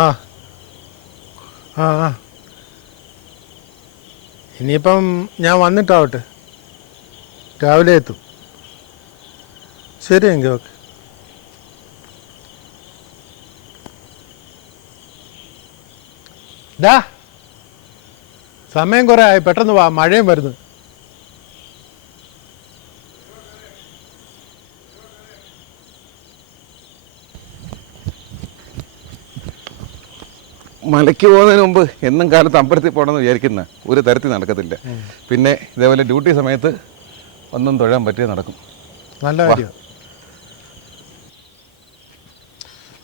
ആ ആ ആ ഇനിയിപ്പം ഞാൻ വന്നിട്ടാവട്ടെ, രാവിലെ എത്തും. ശരി എങ്കിൽ ഓക്കെ. ഡാ, സമയം കുറേ ആയി, പെട്ടെന്ന് വാ, മഴയും വരുന്നു. മലയ്ക്ക് പോകുന്നതിന് മുമ്പ് എന്നും കാലത്ത് അമ്പലത്തിൽ പോകണമെന്ന് വിചാരിക്കുന്ന ഒരു തരത്തിൽ നടക്കത്തില്ല. പിന്നെ ഇതേപോലെ ഡ്യൂട്ടി സമയത്ത് ഒന്നും തൊഴാൻ പറ്റിയ നടക്കും. നല്ല കാര്യം.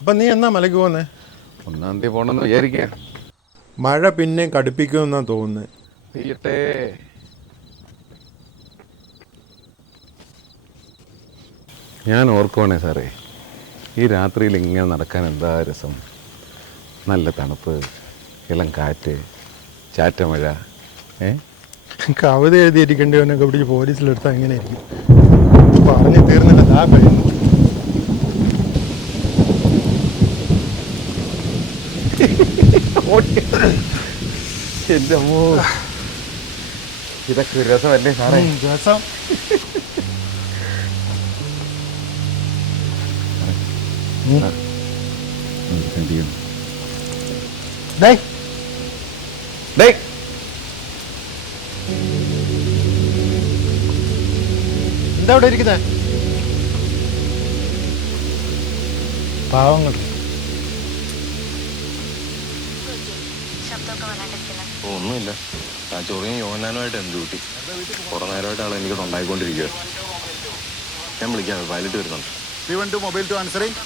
അപ്പം നീ എന്നാ മലയ്ക്ക് പോകുന്നേ? 1-ാം തീയതി പോകണമെന്ന് വിചാരിക്കുക. മഴ പിന്നെ കടുപ്പിക്കുമെന്നാണ് തോന്നുന്നത്. പെയ്യട്ടെ. ഞാൻ ഓർക്കുവാണേ സാറേ, ഈ രാത്രിയിൽ ഇങ്ങനെ നടക്കാൻ എന്താ രസം. നല്ല തണുപ്പ്, ഇളം കാറ്റ്, ചാറ്റമഴ. കവിത എഴുതിയിരിക്കേണ്ടവനൊക്കെ പിടിച്ച് പോലീസിലെടുത്താൽ എങ്ങനെയായിരിക്കും? പറഞ്ഞു തീർന്നില്ല, ദാ കഴിയുന്നു. എൻ്റെ അമ്മോ, ഇതൊക്കെ രസമല്ലേ സാറേ? രസം. എന്താ അവിടെ ഇരിക്കുന്നേ? പാവങ്ങൾ. ഒന്നുമില്ല, ഞാൻ ചൊറിയും യോഹന്നാനുമായിട്ട് എന്ത് ഡ്യൂട്ടി. കുറെ നേരമായിട്ട് ആൾ എനിക്ക് ഉണ്ടായിക്കൊണ്ടിരിക്കുക. ഞാൻ വിളിക്കാം, പൈലറ്റ് വരുന്നുണ്ട്. P1 mobile to answering.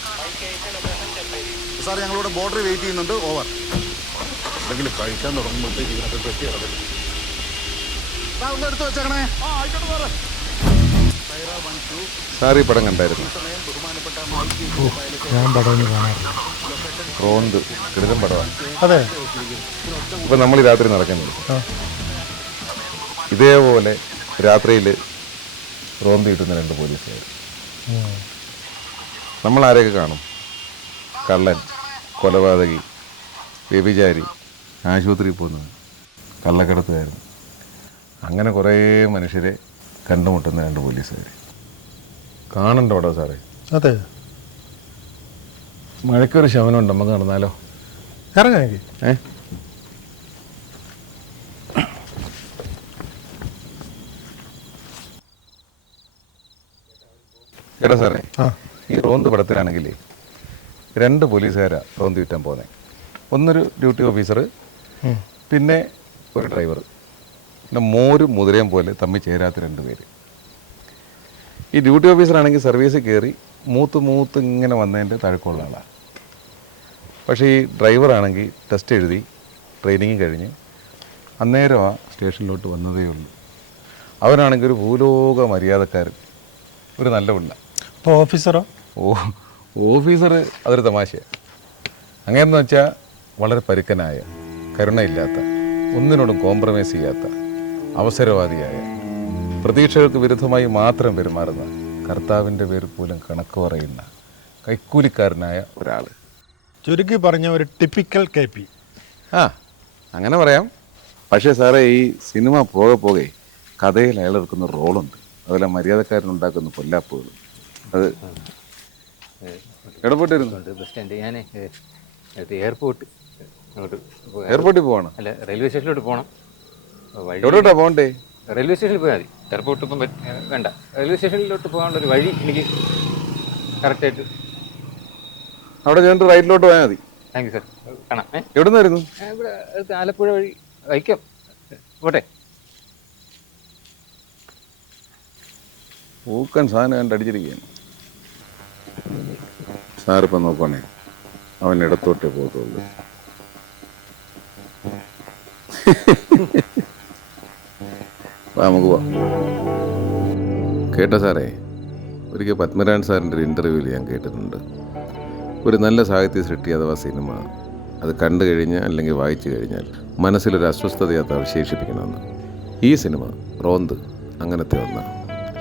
Sir, ഞങ്ങളിവിടെ ബോർഡർ വെയിറ്റ് ചെയ്യുന്നുണ്ട്. ഓവർ. എന്തെങ്കിലും കഴിക്കാൻ തുടങ്ങുമ്പോഴത്തേക്ക് ഇതിനൊക്കെ കെട്ടി ഇറങ്ങും. ഒന്ന് എടുത്ത് വെച്ചേക്കണേ. സാർ ഈ പടം കണ്ടായിരുന്നു? ഞാൻ പടമൊന്നും കാണാറില്ല. റോന്ത് കിടിലൻ പടമാണ്. അതെ. ഇപ്പം നമ്മൾ രാത്രി നടക്കുന്നത് ഇതേപോലെ രാത്രിയിൽ റോന്ത് കിട്ടുന്ന 2 പോലീസുകാർ. നമ്മൾ ആരെയൊക്കെ കാണും? കള്ളൻ, കൊലപാതകി, വ്യഭിചാരി, ആശുപത്രിയിൽ പോകുന്നത്, കള്ളക്കടത്തുകാരൻ, അങ്ങനെ കുറേ മനുഷ്യരെ കണ്ടുമുട്ടുന്ന 2 പോലീസുകാർ. കാണണ്ടോടോ സാറേ? അതെ. മഴയ്ക്കൊരു ശമനമുണ്ട്, നമുക്ക് നടന്നാലോ? ഇറങ്ങാമെങ്കിൽ. കേട്ടോ സാറേ, ഈ റോന്ത് പടത്തിലാണെങ്കിൽ 2 പോലീസുകാരാണ് റോന്ത് വിറ്റാൻ പോകുന്നത്. ഒന്നൊരു ഡ്യൂട്ടി ഓഫീസർ, പിന്നെ ഒരു ഡ്രൈവർ. പിന്നെ മോരും മുതിരയും പോലെ തമ്മിൽ ചേരാത്ത 2 പേര്. ഈ ഡ്യൂട്ടി ഓഫീസറാണെങ്കിൽ സർവീസിൽ കയറി മൂത്ത് ഇങ്ങനെ വന്നതിൻ്റെ തഴക്കമുള്ള ആളാണ്. പക്ഷേ ഈ ഡ്രൈവറാണെങ്കിൽ ടെസ്റ്റ് എഴുതി ട്രെയിനിങ് കഴിഞ്ഞ് അന്നേരം ആ സ്റ്റേഷനിലോട്ട് വന്നതേ ഉള്ളൂ. അവനാണെങ്കിൽ ഒരു ഭൂലോക മര്യാദക്കാരൻ, ഒരു നല്ല പിള്ള. അപ്പോൾ ഓഫീസറോ? ഓഫീസർ അതൊരു തമാശയാണ്. അങ്ങനെയെന്ന് വെച്ചാൽ വളരെ പരുക്കനായ, കരുണയില്ലാത്ത, ഒന്നിനോടും കോംപ്രമൈസ് ചെയ്യാത്ത, അവസരവാദിയായ, പ്രതീക്ഷകൾക്ക് വിരുദ്ധമായി മാത്രം പെരുമാറുന്ന, കർത്താവിൻ്റെ പേര് പോലും കണക്ക് പറയുന്ന കൈക്കൂലിക്കാരനായ ഒരാൾ. ചുരുക്കി പറഞ്ഞ ഒരു ടിപ്പിക്കൽ KP. അങ്ങനെ പറയാം. പക്ഷേ സാറേ, ഈ സിനിമ പോകെ കഥയിൽ അയാൾ എടുക്കുന്ന റോളുണ്ട്. അതുപോലെ മര്യാദക്കാരനുണ്ടാക്കുന്ന പൊല്ലാപ്പുകൾ. അത് എവിടെ പോയിട്ടിരുന്നു? Bus stand. ഞാൻ എയർപോർട്ടിൽ പോകണം. അല്ല, റെയിൽവേ സ്റ്റേഷനിലോട്ട് പോകണം. എവിടോട്ടാ പോകണ്ടേ? റെയിൽവേ സ്റ്റേഷനിൽ പോയാൽ മതി. എയർപോർട്ട് ഇപ്പം വേണ്ട. റെയിൽവേ സ്റ്റേഷനിലോട്ട് പോകാനുള്ളൊരു വഴി എനിക്ക് കറക്റ്റായിട്ട്. അവിടെ ചെന്നിട്ട് റൈറ്റിലോട്ട് പോയാൽ മതി. Thank you sir. കാണാം. എവിടെ നിന്നായിരുന്നു? ഇവിടെ അടുത്ത് ആലപ്പുഴ വഴി വൈക്കം. പോട്ടെ. പൂക്കൻ സാധനം കണ്ടടിച്ചിരിക്കുകയാണ്. സാറിപ്പം നോക്കണേ, അവൻ ഇടത്തോട്ടേ പോകത്തുള്ളൂ. നമുക്ക് പോവാം. കേട്ടോ സാറേ, ഒരിക്കൽ പത്മനാഭൻ സാറിൻ്റെ ഒരു ഇൻ്റർവ്യൂവിൽ ഞാൻ കേട്ടിട്ടുണ്ട്, ഒരു നല്ല സാഹിത്യ സൃഷ്ടി അഥവാ സിനിമ അത് കണ്ടു കഴിഞ്ഞാൽ അല്ലെങ്കിൽ വായിച്ചു കഴിഞ്ഞാൽ മനസ്സിലൊരു അസ്വസ്ഥതയെ അത് അവശേഷിപ്പിക്കണമെന്ന്. ഈ സിനിമ റോന്ത് അങ്ങനത്തെ ഒന്നാണ്.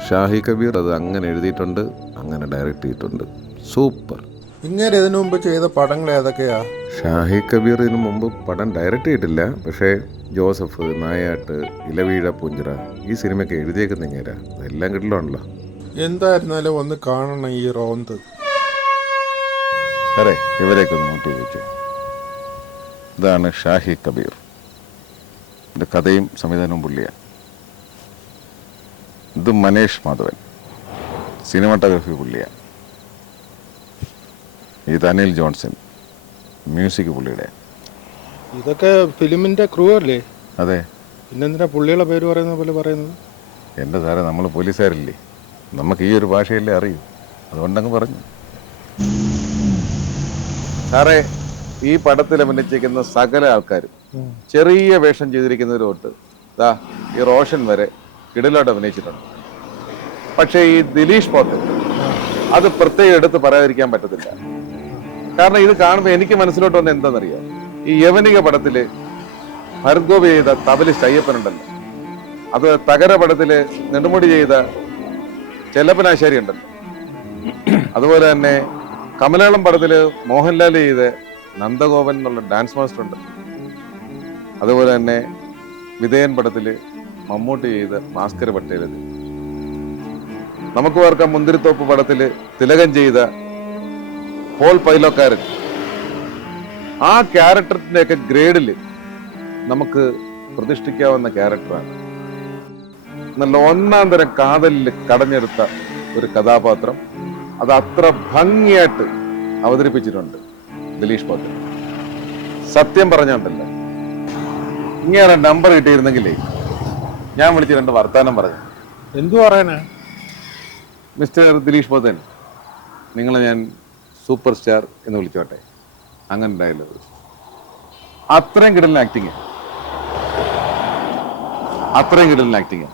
ഷാഹി കബീർ അത് അങ്ങനെ എഴുതിയിട്ടുണ്ട്, അങ്ങനെ ഡയറക്റ്റ് ചെയ്തിട്ടുണ്ട്. സൂപ്പർ. ഇങ്ങനെ ഇതിനു മുമ്പ് ചെയ്ത പടങ്ങൾ ഏതൊക്കെയാ? ഷാഹി കബീർ ഇതിനു മുമ്പ് പടം ഡയറക്റ്റ് ചെയ്തിട്ടില്ല. പക്ഷേ ജോസഫ്, നായാട്ട്, ഇലവീഴ പൂഞ്ചിറ ഈ സിനിമയൊക്കെ എഴുതിയേക്കുന്ന ഇങ്ങേരാ. അതെല്ലാം കിട്ടലാണല്ലോ. എന്തായിരുന്നാലും ഒന്ന് കാണണം ഈ റോന്ത്. സാറേ, ഇവരെയൊക്കെ ഒന്ന് നോട്ട് ചെയ്ത് വെച്ചു. ഇതാണ് ഷാഹി കബീർ. ഇതിൻ്റെ കഥയും സംവിധാനവും പുള്ളിയാണ്. ഇത് മനേഷ് മാധവൻ, സിനിമാറ്റോഗ്രാഫി പുള്ളിയാണ്. ഇത് അനിൽ ജോൺസൺ, മ്യൂസിക് പുള്ളിയുടെ. ഇതൊക്കെ ഫിലിമിന്റെ ക്രൂ അല്ലേ? അതെ. പിന്നെന്തിനാ പുള്ളിയുടെ പേര് പറയുന്ന പോലെ പറയുന്നത്? എൻ്റെ സാറേ, നമ്മൾ പോലീസുകാരില്ലേ, നമുക്ക് ഈ ഒരു ഭാഷയല്ലേ അറിയൂ, അതുകൊണ്ടങ്ങ് പറഞ്ഞു. സാറേ, ഈ പടത്തിൽ അഭിനയിച്ചിരിക്കുന്ന സകല ആൾക്കാരും ചെറിയ വേഷം ചെയ്തിരിക്കുന്നവർ തൊട്ട് ദാ ഈ റോഷൻ വരെ കിടിലോട്ട് അഭിനയിച്ചിട്ടുണ്ട്. പക്ഷേ ഈ ദിലീഷ് പോത്തൻ അത് പ്രത്യേകം എടുത്ത് പറയാതിരിക്കാൻ പറ്റത്തില്ല. കാരണം ഇത് കാണുമ്പോൾ എനിക്ക് മനസ്സിലോട്ട് വന്ന എന്താണെന്നറിയാം, ഈ യവനിക പടത്തില് ഭരത് ഗോപി ചെയ്ത തബലിസ്റ്റ് അയ്യപ്പനുണ്ടല്ലോ, അത് തകര പടത്തില് നെടുമുടി ചെയ്ത ചെല്ലപ്പനാശ്ശേരി ഉണ്ടല്ലോ, അതുപോലെ തന്നെ കമലയാളം പടത്തില് മോഹൻലാൽ ചെയ്ത നന്ദഗോപൻ എന്നുള്ള ഡാൻസ് മാസ്റ്റർ ഉണ്ടല്ലോ, അതുപോലെ തന്നെ വിധേയൻ പടത്തില് മമ്മൂട്ടി ചെയ്ത ഭാസ്കര പട്ടേൽ, നമുക്ക് ഓർക്കാം മുന്തിരിത്തോപ്പ് പടത്തില് തിലകൻ ചെയ്ത പോൾ പൈലോക്കാരൻ. ആ ക്യാരക്ടറിന്റെ ഒക്കെ ഗ്രേഡില് നമുക്ക് പ്രതിഷ്ഠിക്കാവുന്ന ക്യാരക്ടറാണ്. നല്ല ഒന്നാം തരം കാതലിൽ കടഞ്ഞെടുത്ത ഒരു കഥാപാത്രം. അത് അത്ര ഭംഗിയായിട്ട് അവതരിപ്പിച്ചിട്ടുണ്ട് ദിലീഷ് പോത്തൻ. സത്യം പറഞ്ഞുണ്ടല്ലോ, ഇങ്ങനെ നമ്പർ കിട്ടിയിരുന്നെങ്കിലേ ഞാൻ വിളിച്ച് 2 വർത്താനം പറഞ്ഞു. എന്തു പറയാനാ? മിസ്റ്റർ ദിലീഷ് പോത്തൻ, നിങ്ങളെ ഞാൻ സൂപ്പർ സ്റ്റാർ എന്ന് വിളിച്ചോട്ടെ, അങ്ങനെ ഉണ്ടായല്ലോ. അത്രയും കിടലിന് ആക്ടിങ്, അത്രയും കിടലിന് ആക്ടിങ്.